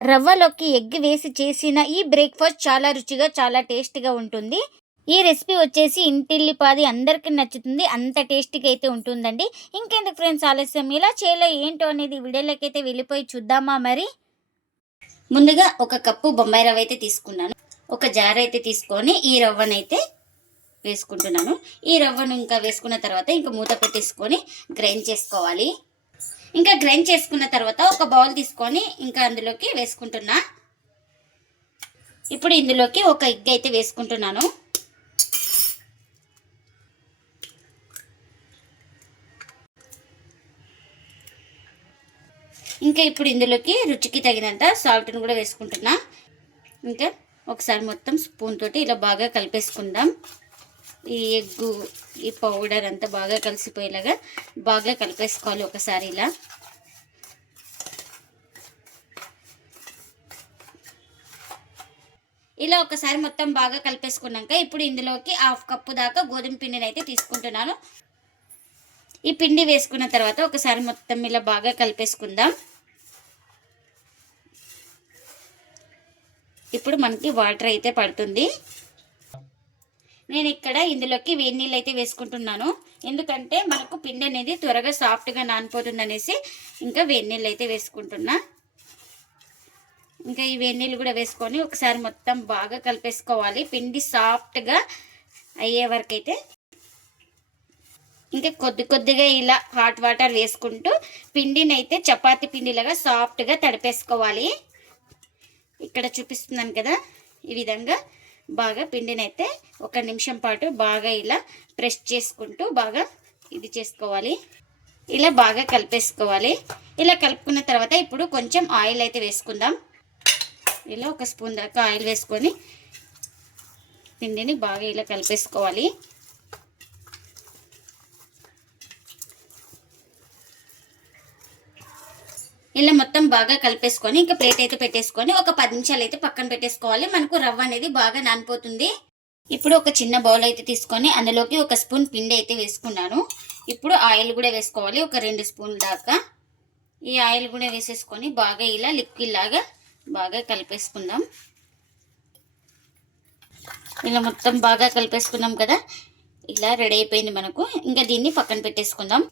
రవ్వలోకి egg వేసి చేసిన ఈ బ్రేక్ఫాస్ట్ చాలా రుచిగా చాలా టేస్టీగా ఉంటుంది. ఈ రెసిపీ వచ్చేసి ఇంటిల్లిపాది అందరికీ నచ్చుతుంది. అంత టేస్టీగా అయితే ఉంటుందండి. ఇంకెందుకు ఫ్రెండ్స్ ఆలస్యం? ఇలా చేయలో ఏంటో అనేది వీడియోలోకైతే వెళ్ళిపోయి చూద్దామా మరి? ముందుగా ఒక కప్పు బొంబాయి రవ్వ అయితే తీసుకున్నాను. ఒక జార్ అయితే తీసుకొని ఈ రవ్వనైతే వేసుకుంటున్నాను. ఈ రవ్వను ఇంకా వేసుకున్న తర్వాత ఇంకా మూత పెట్టేసుకొని గ్రైండ్ చేసుకోవాలి. ఇంకా గ్రైండ్ చేసుకున్న తర్వాత ఒక బౌల్ తీసుకొని ఇంకా అందులోకి వేసుకుంటున్నా. ఇప్పుడు ఇందులోకి ఒక ఎగ్ అయితే వేసుకుంటున్నాను. ఇంకా ఇప్పుడు ఇందులోకి రుచికి తగినంత సాల్ట్ని కూడా వేసుకుంటున్నా. ఇంకా ఒకసారి మొత్తం స్పూన్ తోటి ఇలా బాగా కలిపేసుకుందాం. ఈ ఎగ్గు ఈ పౌడర్ అంతా బాగా కలిసిపోయేలాగా బాగా కలిపేసుకోవాలి ఒకసారి ఇలా. ఇలా ఒకసారి మొత్తం బాగా కలిపేసుకున్నాక ఇప్పుడు ఇందులోకి హాఫ్ కప్పు దాకా గోధుమ పిండిని అయితే తీసుకుంటున్నాను. ఈ పిండి వేసుకున్న తర్వాత ఒకసారి మొత్తం ఇలా బాగా కలిపేసుకుందాం. ఇప్పుడు మనకి వాటర్ అయితే పడుతుంది. నేను ఇక్కడ ఇందులోకి వేడి నీళ్ళు అయితే వేసుకుంటున్నాను. ఎందుకంటే మనకు పిండి అనేది త్వరగా సాఫ్ట్గా నానిపోతుంది అనేసి ఇంకా వేడి నీళ్ళు అయితే వేసుకుంటున్నా. ఇంకా ఈ వేడి నీళ్ళు కూడా వేసుకొని ఒకసారి మొత్తం బాగా కలిపేసుకోవాలి. పిండి సాఫ్ట్గా అయ్యే వరకు అయితే ఇంకా కొద్ది కొద్దిగా ఇలా హాట్ వాటర్ వేసుకుంటూ పిండిని అయితే చపాతి పిండిలాగా సాఫ్ట్గా తడిపేసుకోవాలి. ఇక్కడ చూపిస్తున్నాను కదా ఈ విధంగా. బాగా పిండినైతే ఒక నిమిషం పాటు బాగా ఇలా ప్రెస్ చేసుకుంటూ బాగా ఇది చేసుకోవాలి. ఇలా బాగా కలిపేసుకోవాలి. ఇలా కలుపుకున్న తర్వాత ఇప్పుడు కొంచెం ఆయిల్ అయితే వేసుకుందాం. ఇలా ఒక స్పూన్ దాకా ఆయిల్ వేసుకొని పిండిని బాగా ఇలా కలిపేసుకోవాలి. ఇలా మొత్తం బాగా కలిపేసుకొని ఇంకా ప్లేట్ అయితే పెట్టేసుకొని ఒక పది నిమిషాలు అయితే పక్కన పెట్టేసుకోవాలి. మనకు రవ్వ అనేది బాగా నానిపోతుంది. ఇప్పుడు ఒక చిన్న బౌల్ అయితే తీసుకొని అందులోకి ఒక స్పూన్ పిండి అయితే వేసుకున్నాను. ఇప్పుడు ఆయిల్ కూడా వేసుకోవాలి ఒక రెండు స్పూన్ల దాకా. ఈ ఆయిల్ కూడా వేసేసుకొని బాగా ఇలా లిక్విడ్ లాగా బాగా కలిపేసుకుందాం. ఇలా మొత్తం బాగా కలిపేసుకున్నాం కదా? ఇలా రెడీ అయిపోయింది మనకు. ఇంకా దీన్ని పక్కన పెట్టేసుకుందాం.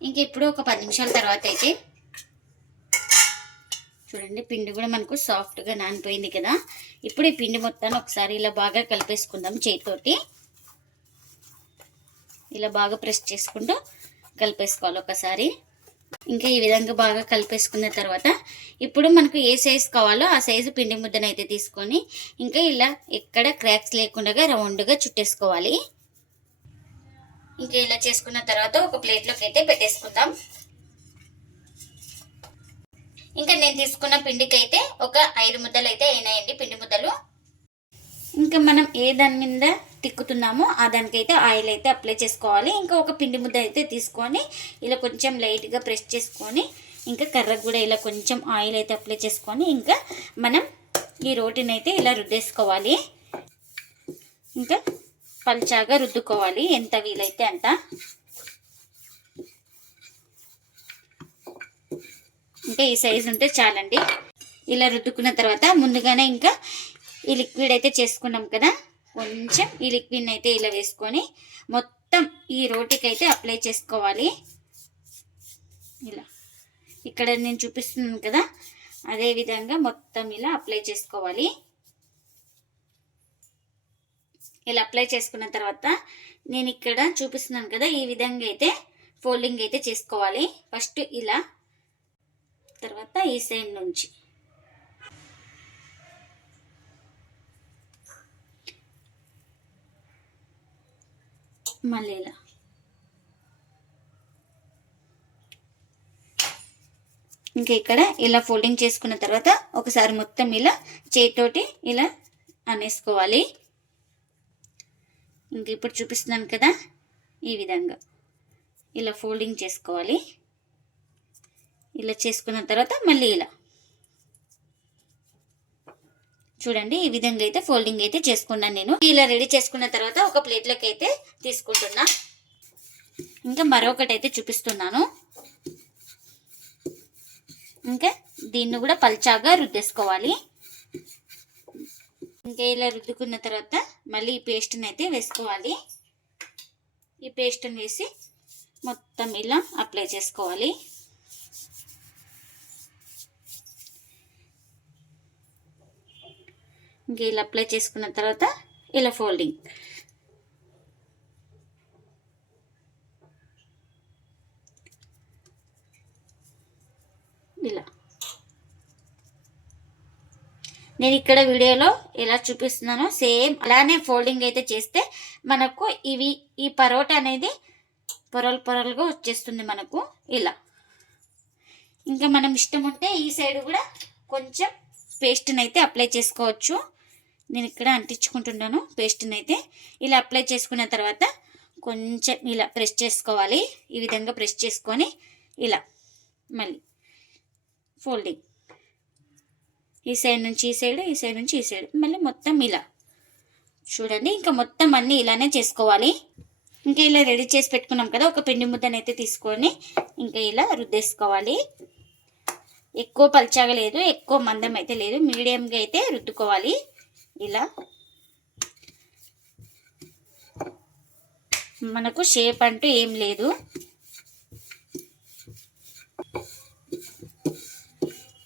ఇంకా ఇప్పుడు ఒక పది నిమిషాల తర్వాత అయితే చూడండి పిండి కూడా మనకు సాఫ్ట్గా నానిపోయింది కదా. ఇప్పుడు ఈ పిండి మొత్తాన్ని ఒకసారి ఇలా బాగా కలిపేసుకుందాం చేతితోటి. ఇలా బాగా ప్రెస్ చేసుకుంటూ కలిపేసుకోవాలి ఒకసారి. ఇంకా ఈ విధంగా బాగా కలిపేసుకున్న తర్వాత ఇప్పుడు మనకు ఏ సైజు కావాలో ఆ సైజు పిండి ముద్దను అయితే తీసుకొని ఇంకా ఇలా ఎక్కడ క్రాక్స్ లేకుండా రౌండ్గా చుట్టేసుకోవాలి. ఇంకా ఇలా చేసుకున్న తర్వాత ఒక ప్లేట్లోకి అయితే పెట్టేసుకుందాం ఇంకా నేను తీసుకున్న పిండికి అయితే ఒక ఐదు ముద్దలు అయితే అయినాయండి పిండి ముద్దలు. ఇంకా మనం ఏ దాని మీద తిక్కుతున్నామో ఆ దానికైతే ఆయిల్ అయితే అప్లై చేసుకోవాలి. ఇంకా ఒక పిండి ముద్ద అయితే తీసుకొని ఇలా కొంచెం లైట్గా ప్రెస్ చేసుకొని ఇంకా కర్రకు కూడా ఇలా కొంచెం ఆయిల్ అయితే అప్లై చేసుకొని ఇంకా మనం ఈ రోటిని అయితే ఇలా రుద్దేసుకోవాలి. ఇంకా పల్చాగా రుద్దుకోవాలి. ఎంత వీలైతే అంత. అంటే ఈ సైజు ఉంటే చాలండి. ఇలా రుద్దుకున్న తర్వాత ముందుగానే ఇంకా ఈ లిక్విడ్ అయితే చేసుకున్నాం కదా. కొంచెం ఈ లిక్విడ్ అయితే ఇలా వేసుకొని మొత్తం ఈ రోటికి అయితే అప్లై చేసుకోవాలి. ఇలా. ఇక్కడ నేను చూపిస్తున్నాను కదా. అదే విధంగా మొత్తం ఇలా అప్లై చేసుకోవాలి. ఇలా అప్లై చేసుకున్న తర్వాత నేను ఇక్కడ చూపిస్తున్నాను కదా ఈ విధంగా అయితే ఫోల్డింగ్ అయితే చేసుకోవాలి. ఫస్ట్ ఇలా తర్వాత ఈ సైడ్ నుంచి. మళ్ళీ ఇలా. ఇంకా ఇక్కడ ఇలా ఫోల్డింగ్ చేసుకున్న తర్వాత ఒకసారి మొత్తం ఇలా చేతితోటి ఇలా అనేసుకోవాలి. ఇంక ఇప్పుడు చూపిస్తున్నాను కదా ఈ విధంగా. ఇలా ఫోల్డింగ్ చేసుకోవాలి. ఇలా చేసుకున్న తర్వాత మళ్ళీ ఇలా. చూడండి ఈ విధంగా అయితే ఫోల్డింగ్ అయితే చేసుకున్నాను నేను. ఇలా రెడీ చేసుకున్న తర్వాత ఒక ప్లేట్లోకి అయితే తీసుకుంటున్నా. ఇంకా మరొకటి అయితే చూపిస్తున్నాను. ఇంకా దీన్ని కూడా పల్చాగా రుద్దేసుకోవాలి. ఇంకా ఇలా రుద్దుకున్న తర్వాత మళ్ళీ ఈ పేస్ట్ని అయితే వేసుకోవాలి. ఈ పేస్ట్ని వేసి మొత్తం ఇలా అప్లై చేసుకోవాలి. ఇంకా ఇలా అప్లై చేసుకున్న తర్వాత ఇలా ఫోల్డింగ్ ఇలా. నేను ఇక్కడ వీడియోలో ఎలా చూపిస్తున్నానో సేమ్ అలానే ఫోల్డింగ్ అయితే చేస్తే మనకు ఇవి ఈ పరోటా అనేది పొరలు పొరలుగా వచ్చేస్తుంది మనకు. ఇలా. ఇంకా మనం ఇష్టం ఉంటే ఈ సైడ్ కూడా కొంచెం పేస్ట్ని అయితే అప్లై చేసుకోవచ్చు. నేను ఇక్కడ అంటించుకుంటున్నాను పేస్ట్ని అయితే ఇలా అప్లై చేసుకున్న తర్వాత కొంచెం ఇలా ప్రెస్ చేసుకోవాలి. ఈ విధంగా ప్రెస్ చేసుకొని ఇలా మళ్ళీ ఫోల్డింగ్. ఈ సైడ్ నుంచి ఈ సైడ్ ఈ సైడ్ నుంచి ఈ సైడ్. మళ్ళీ మొత్తం ఇలా. చూడండి ఇంకా మొత్తం అన్నీ ఇలానే చేసుకోవాలి. ఇంకా ఇలా రెడీ చేసి పెట్టుకున్నాం కదా ఒక పిండి ముద్దనైతే అయితే తీసుకొని ఇంకా ఇలా రుద్దేసుకోవాలి. ఎక్కువ పల్చగా లేదు ఎక్కువ మందం అయితే లేదు. మీడియంగా అయితే రుద్దుకోవాలి. ఇలా మనకు షేప్ అంటూ ఏం లేదు.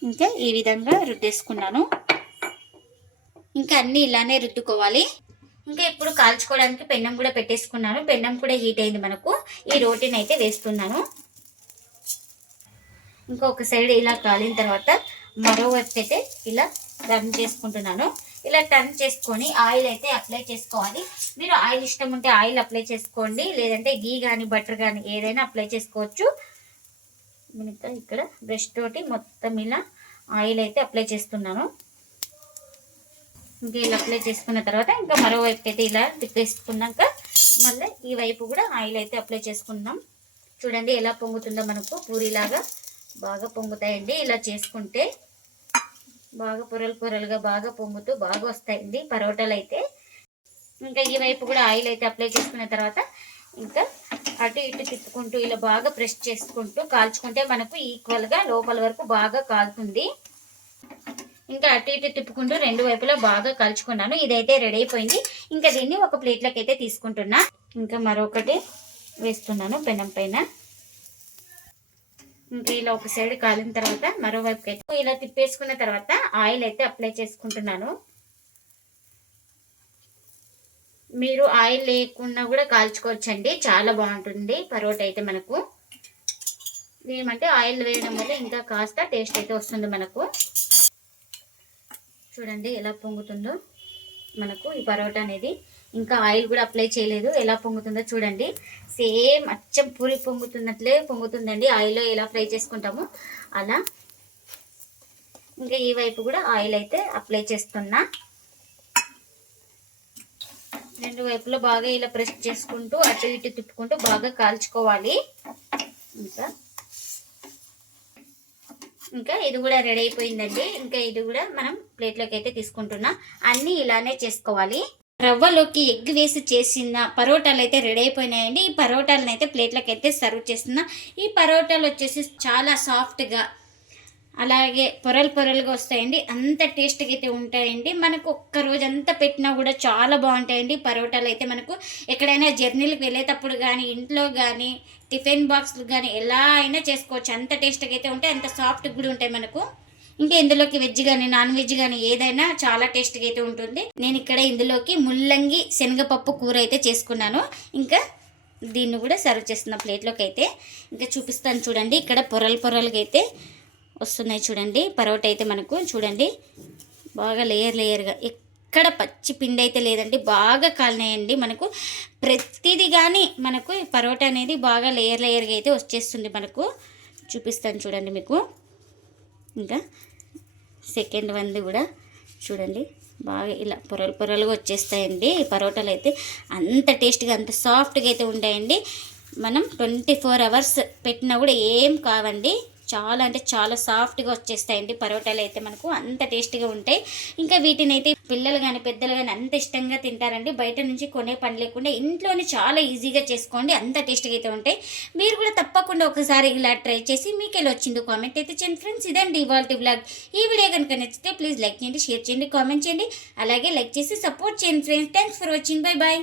ఇంకా ఈ విధంగా రుద్దేసుకున్నాను. ఇంకా అన్నీ ఇలానే రుద్దుకోవాలి. ఇంకా ఇప్పుడు కాల్చుకోవడానికి పెన్నం కూడా పెట్టేసుకున్నాను. పెన్నం కూడా హీట్ అయింది మనకు. ఈ రోటీని అయితే వేస్తున్నాను. ఇంకొక సైడ్ ఇలా కాలిన తర్వాత మరో వైపు అయితే ఇలా రన్ చేసుకుంటున్నాను. ఇలా టర్న్ చేసుకొని ఆయిల్ అయితే అప్లై చేసుకోవాలి. మీరు ఆయిల్ ఇష్టం ఉంటే ఆయిల్ అప్లై చేసుకోండి. లేదంటే గీ కానీ బటర్ కానీ ఏదైనా అప్లై చేసుకోవచ్చు. మిగతా ఇక్కడ బ్రష్ తోటి మొత్తం ఇలా ఆయిల్ అయితే అప్లై చేస్తున్నాను. ఇంకా ఇలా అప్లై చేసుకున్న తర్వాత ఇంకా మరోవైపు అయితే ఇలా తిప్పేసుకున్నాక మళ్ళీ ఈ వైపు కూడా ఆయిల్ అయితే అప్లై చేసుకుందాం చూడండి ఎలా పొంగుతుందో మనకు పూరిలాగా బాగా పొంగుతాయండి. ఇలా చేసుకుంటే బాగా పొరలు పొరలుగా బాగా పొంగుతూ బాగా వస్తాయండి పరోటాలు అయితే ఇంకా ఈ వైపు కూడా ఆయిల్ అయితే అప్లై చేసుకున్న తర్వాత ఇంకా అటు ఇటు తిప్పుకుంటూ ఇలా బాగా ప్రెస్ చేసుకుంటూ కాల్చుకుంటే మనకు ఈక్వల్గా లోపల వరకు బాగా కాలుతుంది. ఇంకా అటు ఇటు తిప్పుకుంటూ రెండు వైపులా బాగా కలుచుకున్నాను. ఇదైతే రెడీ అయిపోయింది. ఇంకా దీన్ని ఒక ప్లేట్లోకి అయితే తీసుకుంటున్నా. ఇంకా మరొకటి వేస్తున్నాను పెనం పైన. ఇంకా ఇలా ఒక సైడ్ కాలిన తర్వాత మరోవైపుకి అయితే ఇలా తిప్పేసుకున్న తర్వాత ఆయిల్ అయితే అప్లై చేసుకుంటున్నాను. మీరు ఆయిల్ లేకుండా కూడా కాల్చుకోవచ్చండి. చాలా బాగుంటుంది. పరోటా అయితే మనకు. ఏమంటే ఆయిల్ వేయడం వల్ల ఇంకా కాస్త టేస్ట్ అయితే వస్తుంది మనకు. చూడండి ఎలా పొంగుతుందో మనకు ఈ పరోటా అనేది. ఇంకా ఆయిల్ కూడా అప్లై చేయలేదు. ఎలా పొంగుతుందో చూడండి. సేమ్ అచ్చం పూరి పొంగుతున్నట్లే పొంగుతుందండి. ఆయిల్లో ఎలా ఫ్రై చేసుకుంటామో అలా. ఇంకా ఈ వైపు కూడా ఆయిల్ అయితే అప్లై చేస్తున్నా. రెండు వైపులో బాగా ఇలా ప్రెస్ చేసుకుంటూ అటు ఇటు తిప్పుకుంటూ బాగా కాల్చుకోవాలి. ఇంకా. ఇంకా ఇది కూడా రెడీ అయిపోయిందండి. ఇంకా ఇది కూడా మనం ప్లేట్లోకి అయితే తీసుకుంటున్నాం. అన్నీ ఇలానే చేసుకోవాలి. రవ్వలోకి ఎగ్ వేసి చేసిన పరోటాలు అయితే రెడీ అయిపోయినాయండి. ఈ పరోటాలను అయితే ప్లేట్లోకి అయితే సర్వ్ చేస్తున్నా. ఈ పరోటాలు వచ్చేసి చాలా సాఫ్ట్గా అలాగే పొరలు పొరలుగా వస్తాయండి. అంత టేస్ట్గా అయితే ఉంటాయండి. మనకు ఒక్క రోజు అంతా పెట్టినా కూడా చాలా బాగుంటాయండి. పరోటాలు అయితే మనకు ఎక్కడైనా జర్నీలకు వెళ్ళేటప్పుడు కానీ ఇంట్లో కానీ టిఫిన్ బాక్స్లు కానీ ఎలా అయినా చేసుకోవచ్చు. అంత టేస్ట్గా అయితే ఉంటాయి. అంత సాఫ్ట్గా కూడా ఉంటాయి మనకు. ఇంకా ఇందులోకి వెజ్ కానీ నాన్ వెజ్ కానీ ఏదైనా చాలా టేస్ట్గా అయితే ఉంటుంది. నేను ఇక్కడ ఇందులోకి ముల్లంగి శనగపప్పు కూర అయితే చేసుకున్నాను. ఇంకా దీన్ని కూడా సర్వ్ చేస్తున్న ప్లేట్లోకి అయితే ఇంకా చూపిస్తాను చూడండి. ఇక్కడ పొరలు పొరలుగా అయితే వస్తున్నాయి చూడండి. పరోటా అయితే మనకు చూడండి. బాగా లేయర్ లేయర్గా ఎక్కడ పచ్చి పిండి అయితే లేదండి. బాగా కాలినాయండి మనకు. ప్రతిదీ కానీ మనకు పరోటా అనేది బాగా లేయర్ లేయర్గా అయితే వచ్చేస్తుంది మనకు. చూపిస్తాను చూడండి మీకు. ఇంకా సెకండ్ వన్ది కూడా చూడండి. బాగా ఇలా పొరలు పొరలుగా వచ్చేస్తాయండి. పరోటాలు అయితే అంత టేస్ట్గా అంత సాఫ్ట్గా అయితే ఉంటాయండి. మనం ట్వంటీ ఫోర్ అవర్స్ పెట్టినా కూడా ఏం కావండి. చాలా అంటే చాలా సాఫ్ట్గా వచ్చేస్తాయండి పరోటాలు అయితే మనకు. అంత టేస్ట్గా ఉంటాయి. ఇంకా వీటిని అయితే పిల్లలు కానీ పెద్దలు కానీ అంత ఇష్టంగా తింటారండి. బయట నుంచి కొనే పని లేకుండా ఇంట్లోనే చాలా ఈజీగా చేసుకోండి. అంత టేస్ట్గా అయితే ఉంటాయి. మీరు కూడా తప్పకుండా ఒకసారి ఇలా ట్రై చేసి మీకు ఎలా వచ్చిందో కామెంట్ అయితే చేయండి ఫ్రెండ్స్. ఇదండి ఇవాళ బ్లాగ్ ఈ వీడియో కనుక నచ్చితే ప్లీజ్ లైక్ చేయండి షేర్ చేయండి కామెంట్ చేయండి. అలాగే లైక్ చేసి సపోర్ట్ చేయండి friends. Thanks for watching. Bye bye